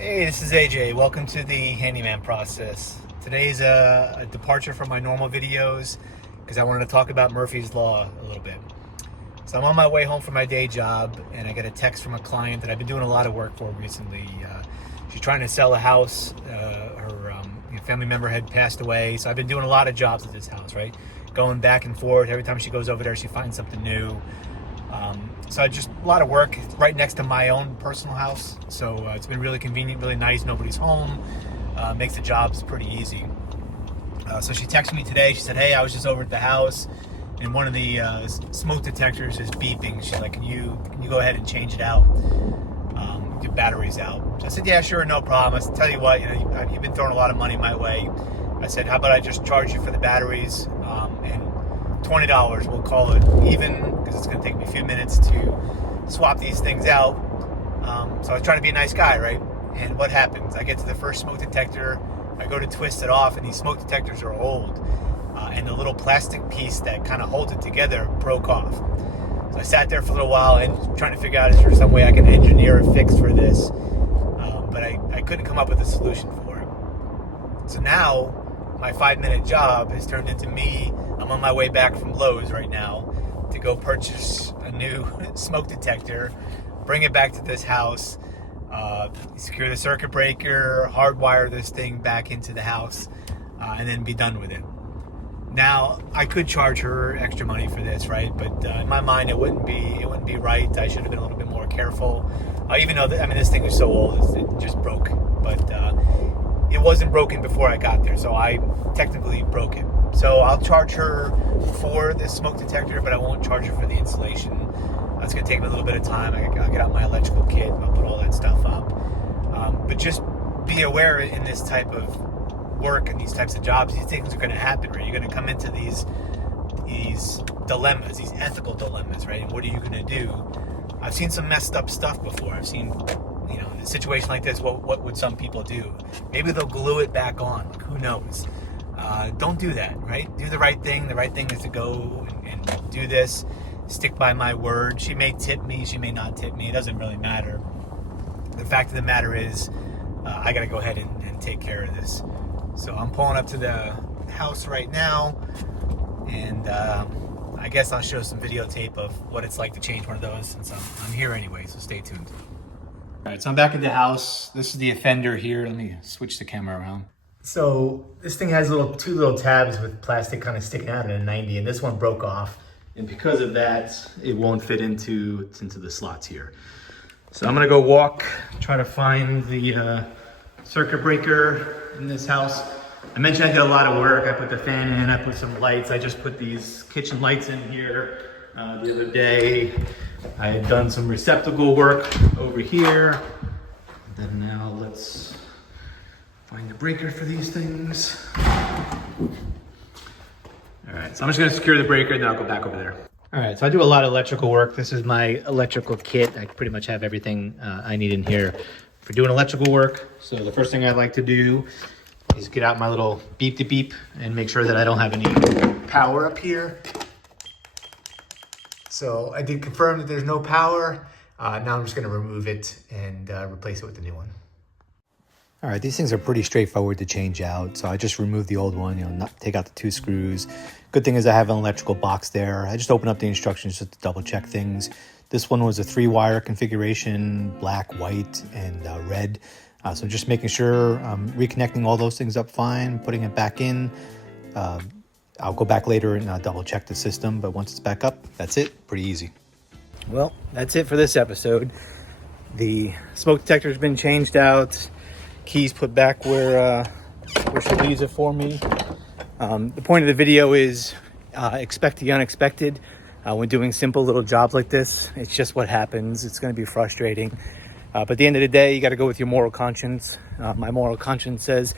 Hey, this is AJ. Welcome to the Handyman process. Today's a departure from my normal videos because I wanted to talk about Murphy's Law a little bit. So I'm on my way home from my day job and I get a text from a client that I've been doing a lot of work for recently. She's trying to sell a house. Her family member had passed away, so I've been doing a lot of jobs at this house, right? Going back and forth. Every time she goes over there, she finds something new. So just a lot of work. It's right next to my own personal house, so it's been really convenient, really nice. Nobody's home. Makes the jobs pretty easy. So she texted me today. She said, "Hey, I was just over at the house, and one of the smoke detectors is beeping." She's like, "Can you go ahead and change it out? Your battery's out." So I said, "Yeah, sure, no problem." I said, "Tell you what, you've been throwing a lot of money my way." I said, "How about I just charge you for the batteries and $20, we'll call it even, because it's going to take me a few minutes to swap these things out." So I was trying to be a nice guy, right? And what happens? I get to the first smoke detector, I go to twist it off, and these smoke detectors are old, and the little plastic piece that kind of holds it together broke off. So I sat there for a little while and trying to figure out, is there some way I can engineer a fix for this? But I couldn't come up with a solution for it. So now my 5-minute job has turned into me. I'm on my way back from Lowe's right now to go purchase a new smoke detector, bring it back to this house, secure the circuit breaker, hardwire this thing back into the house, and then be done with it. Now, I could charge her extra money for this, right? But in my mind, it wouldn't be right. I should have been a little bit more careful. Even though this thing is so old, it just broke. But it wasn't broken before I got there, so I technically broke it. So I'll charge her for this smoke detector, but I won't charge her for the installation. It's going to take me a little bit of time. I'll get out my electrical kit, I'll put all that stuff up. But just be aware in this type of work and these types of jobs, these things are going to happen, right? You're going to come into these dilemmas, these ethical dilemmas, right? And what are you going to do? I've seen some messed up stuff before. I've seen, in a situation like this, what would some people do? Maybe they'll glue it back on. Like, who knows? Don't do that, right? Do the right thing. The right thing is to go and do this. Stick by my word. She may tip me. She may not tip me. It doesn't really matter. The fact of the matter is, I got to go ahead and take care of this. So I'm pulling up to the house right now, and I guess I'll show some videotape of what it's like to change one of those since I'm here anyway, so stay tuned. All right, so I'm back at the house. This is the offender here. Let me switch the camera around. So this thing has two little tabs with plastic kind of sticking out at a 90, and this one broke off. And because of that, it won't fit into the slots here. So I'm gonna go try to find the circuit breaker in this house. I mentioned I did a lot of work. I put the fan in, I put some lights. I just put these kitchen lights in here the other day. I had done some receptacle work over here. Then now let's find the breaker for these things. All right, so I'm just gonna secure the breaker and then I'll go back over there. All right, so I do a lot of electrical work. This is my electrical kit. I pretty much have everything I need in here for doing electrical work. So the first thing I'd like to do is get out my little beep to beep and make sure that I don't have any power up here. So I did confirm that there's no power. Now I'm just gonna remove it and replace it with the new one. All right, these things are pretty straightforward to change out. So I just removed the old one, take out the 2 screws. Good thing is I have an electrical box there. I just opened up the instructions just to double check things. This one was a 3-wire configuration, black, white, and red. So just making sure I'm reconnecting all those things up fine, putting it back in. I'll go back later and double check the system, but once it's back up, that's it. Pretty easy. Well, that's it for this episode. The smoke detector's been changed out. Keys put back where she leaves it for me. The point of the video is expect the unexpected. When doing simple little jobs like this, it's just what happens. It's going to be frustrating. But at the end of the day, you got to go with your moral conscience. My moral conscience says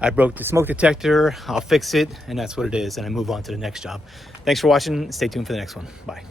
I broke the smoke detector, I'll fix it, and that's what it is. And I move on to the next job. Thanks for watching. Stay tuned for the next one. Bye.